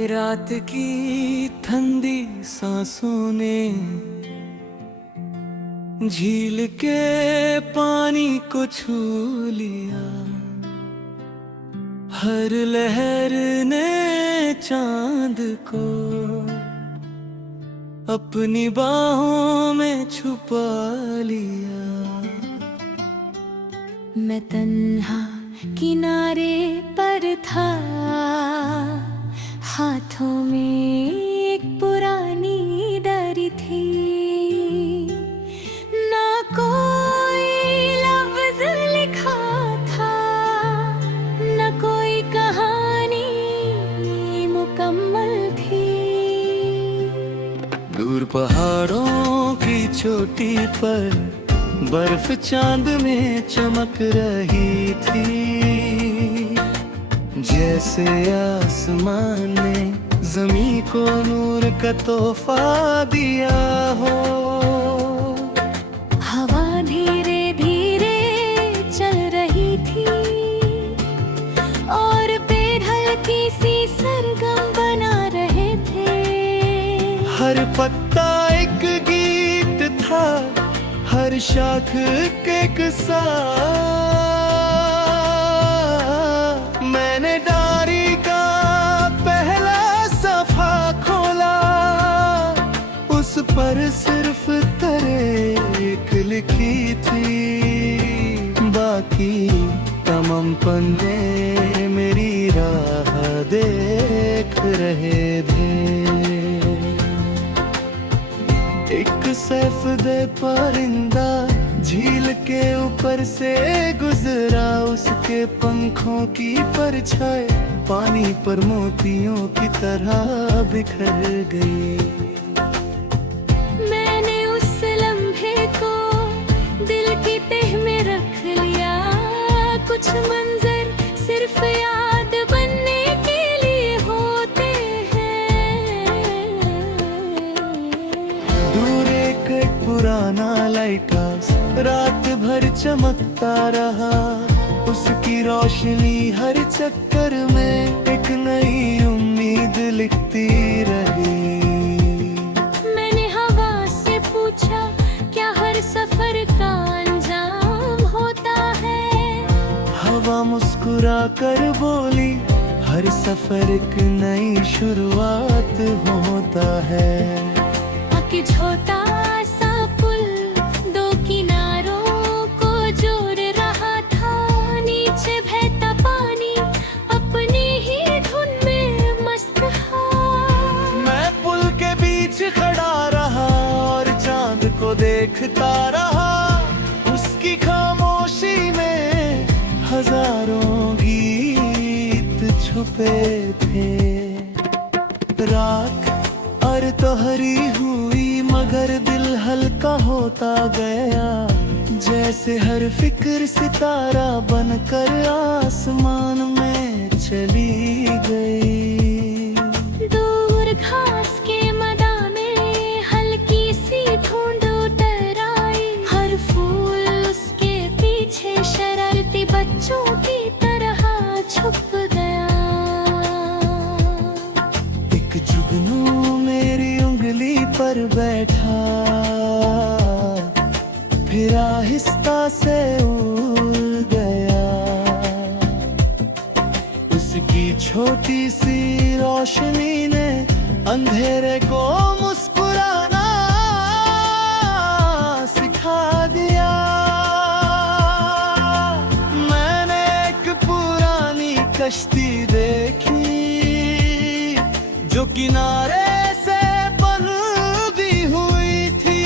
रात की ठंडी सांसों ने झील के पानी को छू लिया। हर लहर ने चांद को अपनी बाहों में छुपा लिया। मैं तन्हा किनारे पर था, हाथों में एक पुरानी डायरी थी। ना कोई लफ्ज लिखा था, ना कोई कहानी मुकम्मल थी। दूर पहाड़ों की चोटी पर बर्फ चांद में चमक रही थी। जैसे आसमान ने जमीन को नूर का तोहफा दिया हो। हवा धीरे धीरे चल रही थी और पेड़ हल्की सी सरगम बना रहे थे। हर पत्ता एक गीत था, हर शाख एक सा। मैंने डायरी का पहला सफा खोला, उस पर सिर्फ तारीख लिखी थी। बाकी तमाम पन्ने मेरी राह देख रहे थे। एक सैफदे परिंदा झील के ऊपर से गुजरा, उसके पंखों की परछाई पानी पर मोतियों की तरह बिखर गई। मैंने उस लम्हे को दिल की तह में रख लिया। कुछ मंजर सिर्फ याद बनने के लिए होते हैं। दूर एक पुराना लाइट हाउस रात भर चमकता रहा। उसकी रोशनी हर चक्कर में एक नई उम्मीद लिखती रही। मैंने हवा से पूछा, क्या हर सफर का अंजाम होता है? हवा मुस्कुरा कर बोली, हर सफर एक नई शुरुआत होता है। आके छोटा सा पुल दो किनारों को जोड़ रहा था। नीचे बहता पानी अपनी ही धुन में मस्त था। मैं पुल के बीच खड़ा रहा और चांद को देखता रहा। उसकी खामोशी में हजारों गीत छुपे थे। रात और तोहरी हुई मगर दिल हल्का होता गया। जैसे हर फिक्र सितारा बनकर आसमान में चली गई। दूर घास के मैदान में हल्की सी धुंध उतर आई। हर फूल उसके पीछे शरारती बच्चों की तरह छुप गया। एक जुगनू मेरी उंगली पर बैठा, फिर आहिस्ता से उड़ गया। उसकी छोटी सी रोशनी ने अंधेरे को मुस्कुराना सिखा दिया। मैंने एक पुरानी कश्ती देखी जो किनारे से बंधी हुई थी।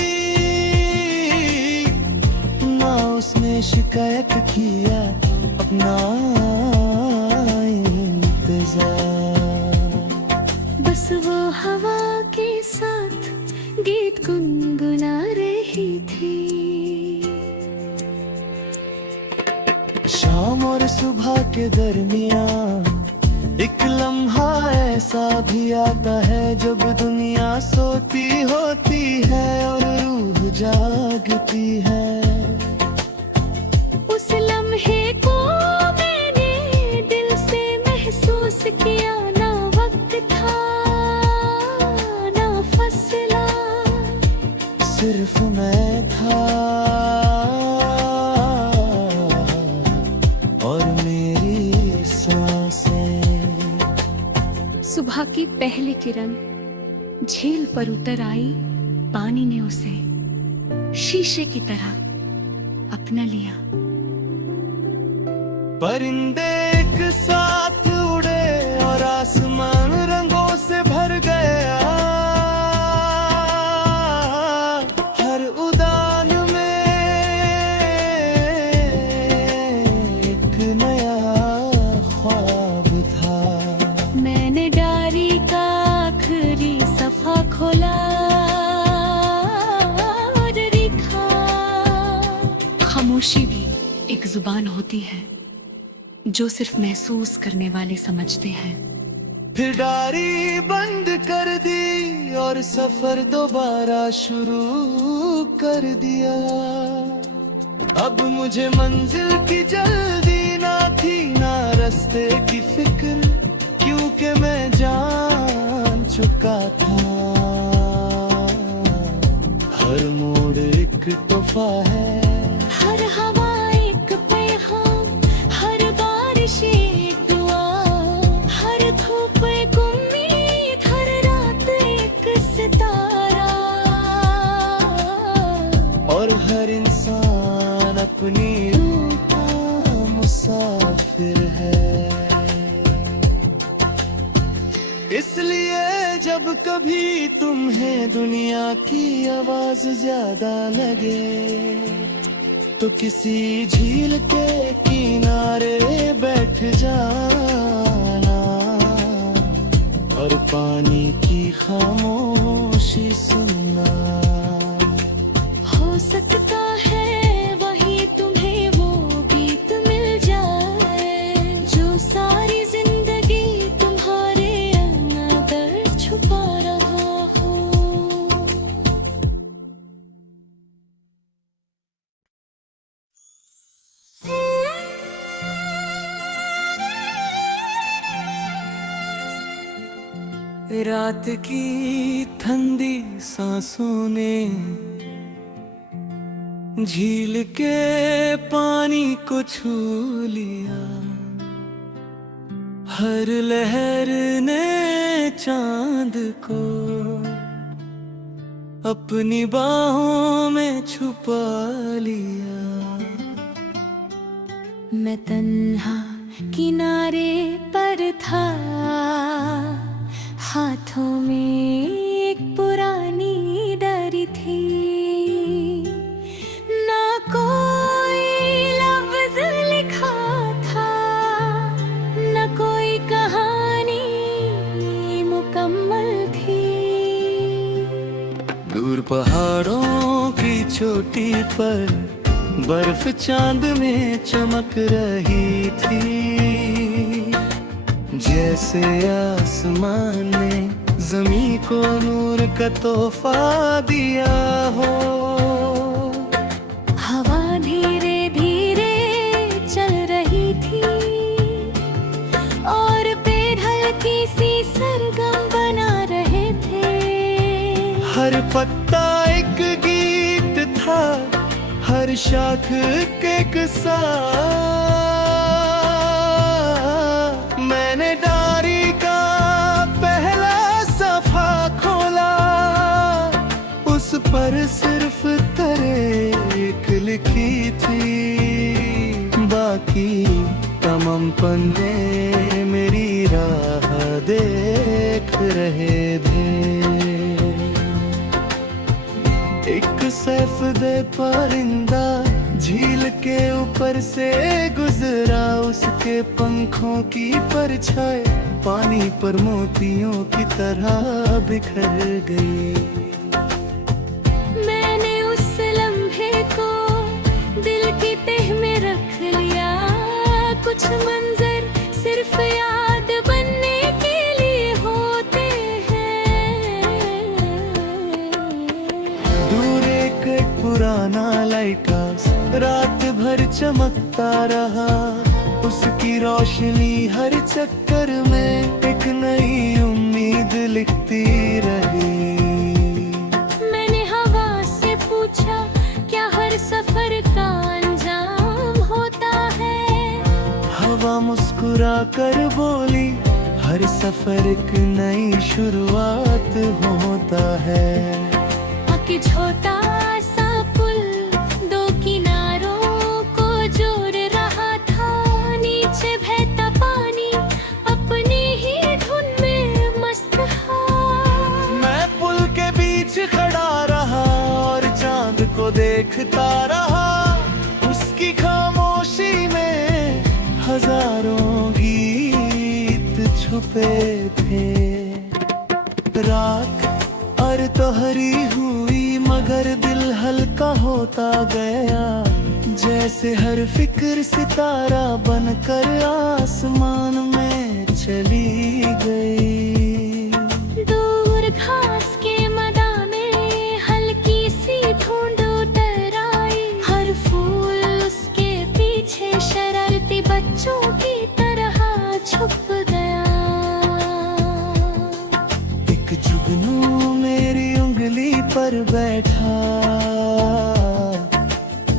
ना उसने शिकायत किया अपना इंतजार। बस वो हवा के साथ गीत गुनगुना रही थी। शाम और सुबह के दरमियान एक लम्हा ऐसा भी आता है जब दुनिया सोती होती है और रूह जागती है। उस लम्हे को मैंने दिल से महसूस किया, ना वक्त था की पहली किरण झील पर उतर आई। पानी ने उसे शीशे की तरह अपना लिया। परिंदे एक साथ उड़े और आसमान रंगों से भर गया। हर उड़ान में एक नया ख्वाब था। मैंने डायरी का आखिरी सफा खोला और लिखा, खामोशी भी एक जुबान होती है जो सिर्फ महसूस करने वाले समझते हैं। फिर डायरी बंद कर दी और सफर दोबारा शुरू कर दिया। अब मुझे मंजिल की जल्दी ना थी, ना रास्ते की फिक्र, क्योंकि मैं जान चुका था हर मोड़ एक तोहफा है। हर हवा एक पैगाम, हर बारिश एक दुआ, हर धूप एक उम्मीद, हर रात एक सितारा। और हर इंसान अपनी रूह का मुसाफिर है। इसलिए जब कभी तुम्हें दुनिया की आवाज ज्यादा लगे, तो किसी झील के किनारे बैठ जाना और पानी की खामोशी सुनना। हो सकता है वही तुम्हें वो गीत मिल जाए जो सारी जिंदगी तुम्हारे अंदर छुपा रहा हो। रात की ठंडी सांसों ने झील के पानी को छू लिया। हर लहर ने चांद को अपनी बाहों में छुपा लिया। मैं तन्हा किनारे पर था, हाथों में एक पुरानी डायरी थी। ना कोई लफ्ज लिखा था, ना कोई कहानी मुकम्मल थी। दूर पहाड़ों की चोटी पर बर्फ चांद में चमक रही थी। जैसे आसमान ने जमीन को नूर का तोहफा दिया हो। हवा धीरे धीरे चल रही थी और पेड़ हल्की सी सरगम बना रहे थे। हर पत्ता एक गीत था, हर शाख एक सा। मैंने डायरी का पहला सफा खोला, उस पर सिर्फ तारीख लिखी थी। बाकी तमाम पन्ने मेरी राह देख रहे थे। एक सैफदे परिंदा झील के ऊपर से गुजरा, उसके पंखों की परछाई पानी पर मोतियों की तरह बिखर गई। मैंने उस लम्हे को दिल की तह में रख लिया। कुछ मंजर सिर्फ याद बनने के लिए होते हैं। दूर एक पुराना लाइटहाउस रात भर चमकता रहा। उसकी रोशनी हर चक्कर में एक नई उम्मीद लिखती रही। मैंने हवा से पूछा, क्या हर सफर का अंजाम होता है? हवा मुस्कुरा कर बोली, हर सफर एक नई शुरुआत होता है। आके छोटा सा पुल दो किनारों को जोड़ रहा था, नीचे बहता पानी अपनी ही धुन में मस्त था। मैं पुल के बीच खड़ा रहा और चांद को देखता रहा, उसकी खामोशी में हजारों गीत छुपे थे। रात और तोहरी हुई मगर दिल हल्का होता गया, जैसे हर फिक्र सितारा बनकर आसमान में चली गई। दूर घास के मैदान में हल्की सी धुंध उतर आई, हर फूल उसके पीछे शरारती बच्चों की तरह छुप गया। एक जुगनू मेरी उंगली पर बैठा,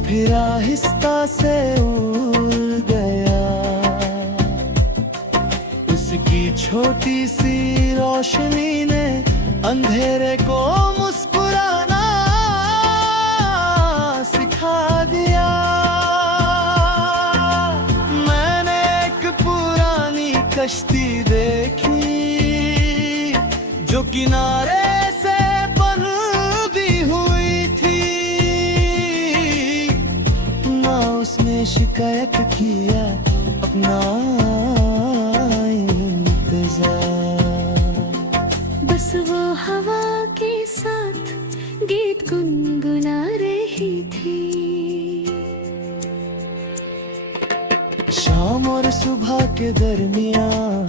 फिर आहिस्ता से उड़ गया। उसकी छोटी सी रोशनी ने अंधेरे को मुस्कुराना सिखा दिया। मैंने एक पुरानी कश्ती देखी जो किनारे से बंधी हुई थी, ना उसने शिकायत किया अपना इंतजार। बस वो हवा के साथ गीत गुनगुना रही थी। शाम और सुबह के दरमियान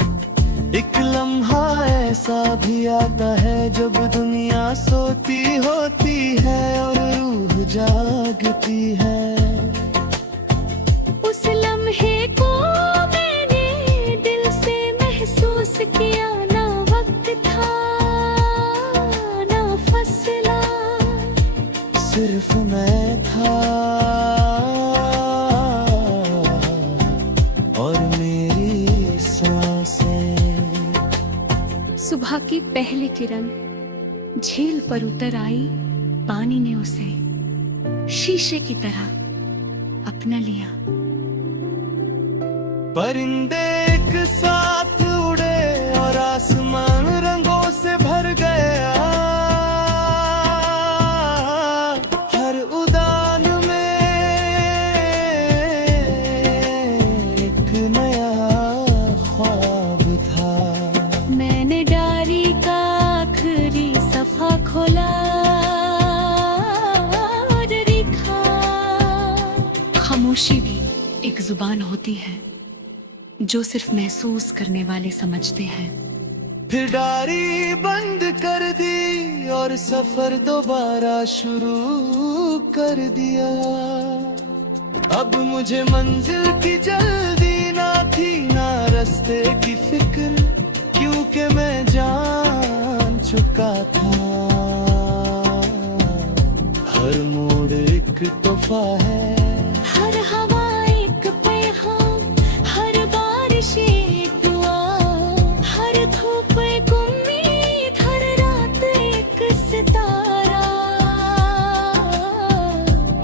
एक लम्हा ऐसा भी आता है, जब दुनिया सोती होती है और रूह जागती है। उस लम्हे को मैंने दिल से महसूस किया, ना वक्त था ना फसला, सिर्फ मैं था और मेरी सांसें। सुबह की पहली किरण झील पर उतर आई, पानी ने उसे शीशे की तरह अपना लिया। परिंदे एक साथ उड़े और आसमान रंगों से भर गया। हर उड़ान में एक नया ख्वाब था। मैंने डायरी का आखिरी सफा खोला और लिखा, खामोशी भी एक जुबान होती है जो सिर्फ महसूस करने वाले समझते हैं। फिर डायरी बंद कर दी और सफर दोबारा शुरू कर दिया। अब मुझे मंजिल की जल्दी ना थी, ना रास्ते की फिक्र, क्योंकि मैं जान चुका था हर मोड़ एक तोहफा है। हर हवा एक पैगाम, हर बारिश एक दुआ, हर धूप एक उम्मीद, हर रात एक सितारा।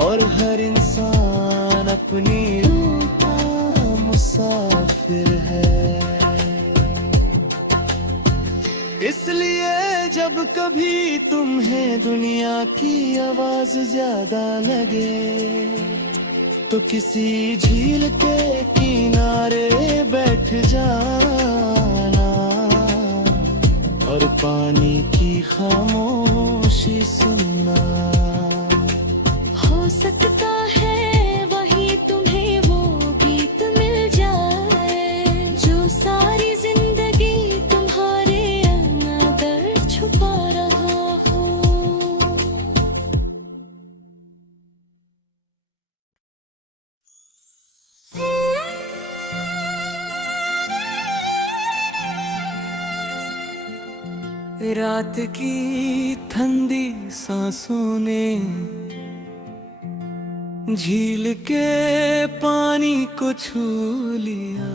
और हर इंसान अपनी रूह का मुसाफिर है। इसलिए जब कभी तुम्हें दुनिया की आवाज ज्यादा लगे, तो किसी झील के किनारे बैठ जाना और पानी की खामोशी सुनना। हो सकता है वही तुम्हें वो गीत मिल जाए जो सारी जिंदगी तुम्हारे अंदर छुपा रहा हो। रात की ठंडी सांसों ने झील के पानी को छू लिया।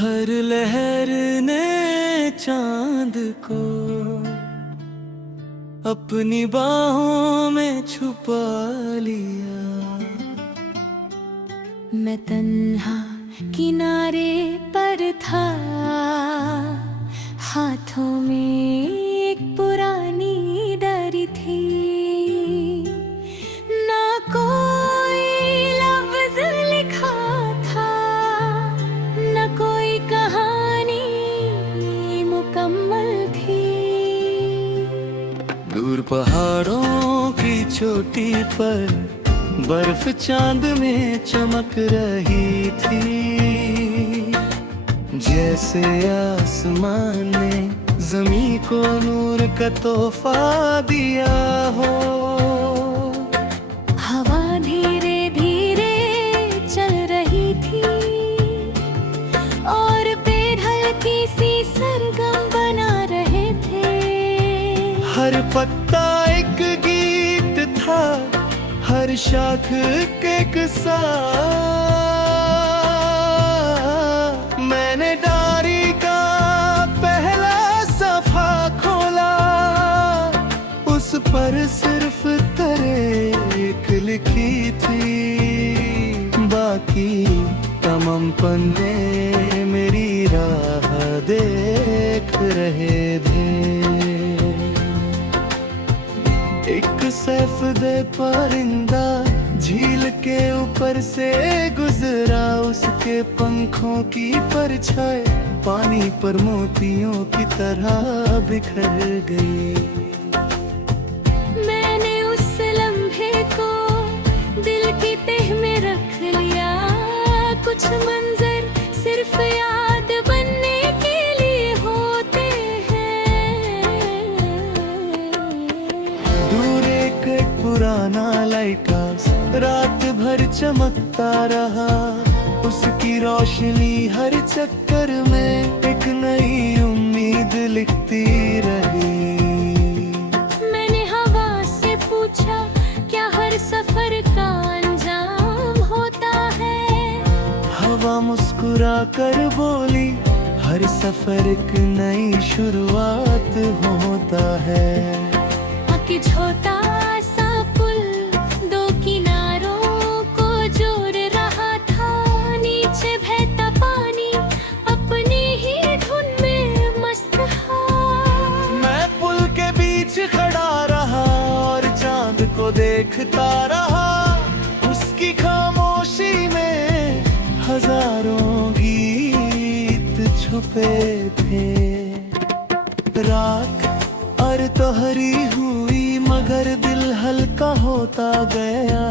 हर लहर ने चांद को अपनी बाहों में छुपा लिया। मैं तन्हा किनारे पर था, हाथों में एक पुरानी दरी थी। ना कोई लफ्ज लिखा था, ना कोई कहानी मुकम्मल थी। दूर पहाड़ों की चोटी पर बर्फ चांद में चमक रही थी। जैसे आसमान ने ज़मीं को नूर का तोहफा दिया हो। हवा धीरे धीरे चल रही थी और पेड़ हल्की सी सरगम बना रहे थे। हर पत्ता एक गीत था, हर शाख एक सा। मैंने डायरी का पहला सफ़ा खोला, उस पर सिर्फ तारीख लिखी थी। बाकी तमाम पन्ने मेरी राह देख रहे थे। एक सैफदे परिंदा झील के ऊपर से गुजरा, उसके पंखों की परछाई पानी पर मोतियों की तरह बिखर गई। मैंने उस लम्हे को दिल की तह में रख लिया। कुछ मंजर सिर्फ याद बनने के लिए होते हैं। दूर एक पुराना लाइट हाउस रात भर चमकता रहा। उसकी रोशनी हर चक्कर में एक नई उम्मीद लिखती रही। मैंने हवा से पूछा, क्या हर सफर का अंजाम होता है? हवा मुस्कुरा कर बोली, हर सफर एक नई शुरुआत होता है। आके छोटा सा पुल दो किनारों को जोड़ रहा था। नीचे बहता पानी अपनी ही धुन में मस्त था। मैं पुल के बीच खड़ा रहा और चांद को देखता रहा। उसकी खामोशी में हजारों गीत छुपे थे। रात और तोहरी हुई मगर दिल हल्का होता गया।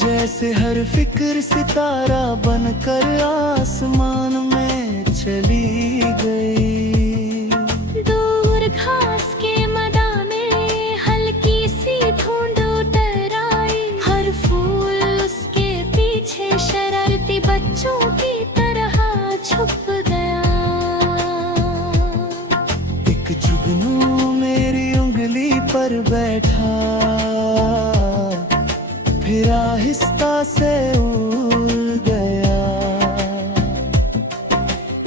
जैसे हर फिक्र सितारा बनकर आसमान में चली गई। दूर घास के मैदान में हल्की सी धुंध उतर आई। हर फूल उसके पीछे शरारती बच्चों की तरह छुप गया। एक जुगनू मेरी उंगली पर बैठा, फिर आहिस्ता से उड़ गया।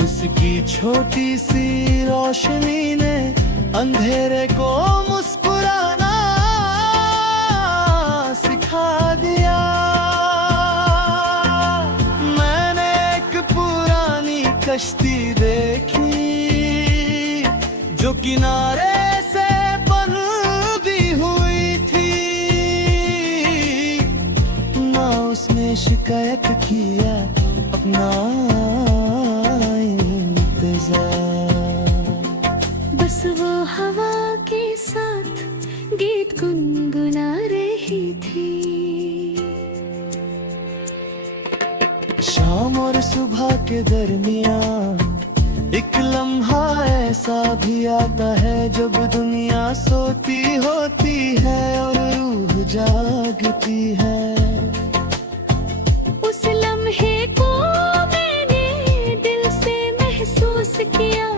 उसकी छोटी सी रोशनी ने अंधेरे को मुस्कुराना सिखा दिया। मैंने एक पुरानी कश्ती देखी जो किनारे से बंधी हुई थी। ना उसने शिकायत किया अपना इंतजार। बस वो हवा के साथ गीत गुनगुना रही थी। शाम और सुबह के दरमियान एक लम्हा ऐसा भी आता है जब दुनिया सोती होती है और रूह जागती है। उस लम्हे को मैंने दिल से महसूस किया।